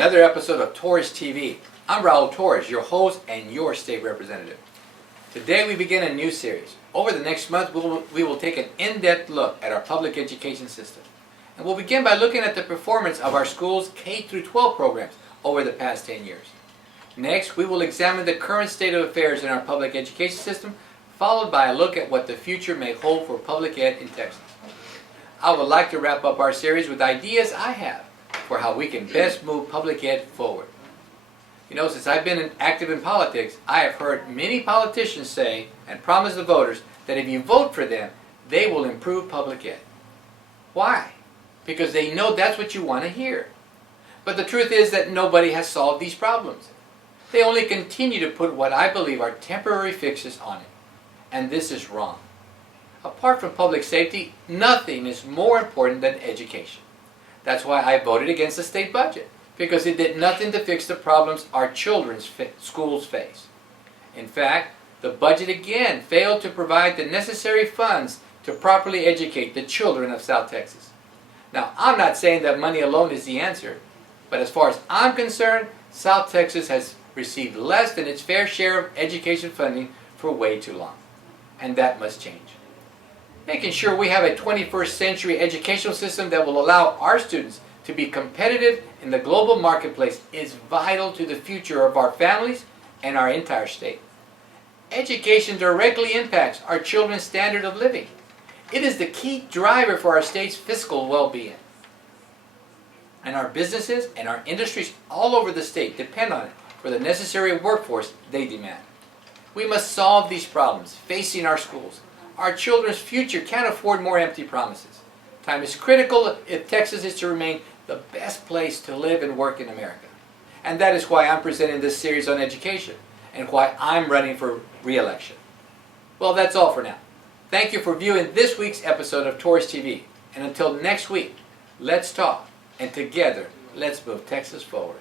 another episode of Torres TV. I'm Raul Torres, your host and your state representative. Today we begin a new series. Over the next month we will take an in-depth look at our public education system. And we'll begin by looking at the performance of our schools K-12 programs over the past 10 years. Next, we will examine the current state of affairs in our public education system, followed by a look at what the future may hold for public ed in Texas. I would like to wrap up our series with ideas I have for how we can best move public ed forward. You know, since I've been active in politics, I have heard many politicians say and promise the voters that if you vote for them, they will improve public ed. Why? Because they know that's what you want to hear. But the truth is that nobody has solved these problems. They only continue to put what I believe are temporary fixes on it. And this is wrong. Apart from public safety, nothing is more important than education. That's why I voted against the state budget, because it did nothing to fix the problems our children's schools face. In fact, the budget again failed to provide the necessary funds to properly educate the children of South Texas. Now, I'm not saying that money alone is the answer, but as far as I'm concerned, South Texas has received less than its fair share of education funding for way too long. And that must change. Making sure we have a 21st century educational system that will allow our students to be competitive in the global marketplace is vital to the future of our families and our entire state. Education directly impacts our children's standard of living. It is the key driver for our state's fiscal well-being. And our businesses and our industries all over the state depend on it for the necessary workforce they demand. We must solve these problems facing our schools. Our children's future can't afford more empty promises. Time is critical if Texas is to remain the best place to live and work in America. And that is why I'm presenting this series on education and why I'm running for re-election. Well, that's all for now. Thank you for viewing this week's episode of Torres TV. And until next week, let's talk, and together, let's move Texas forward.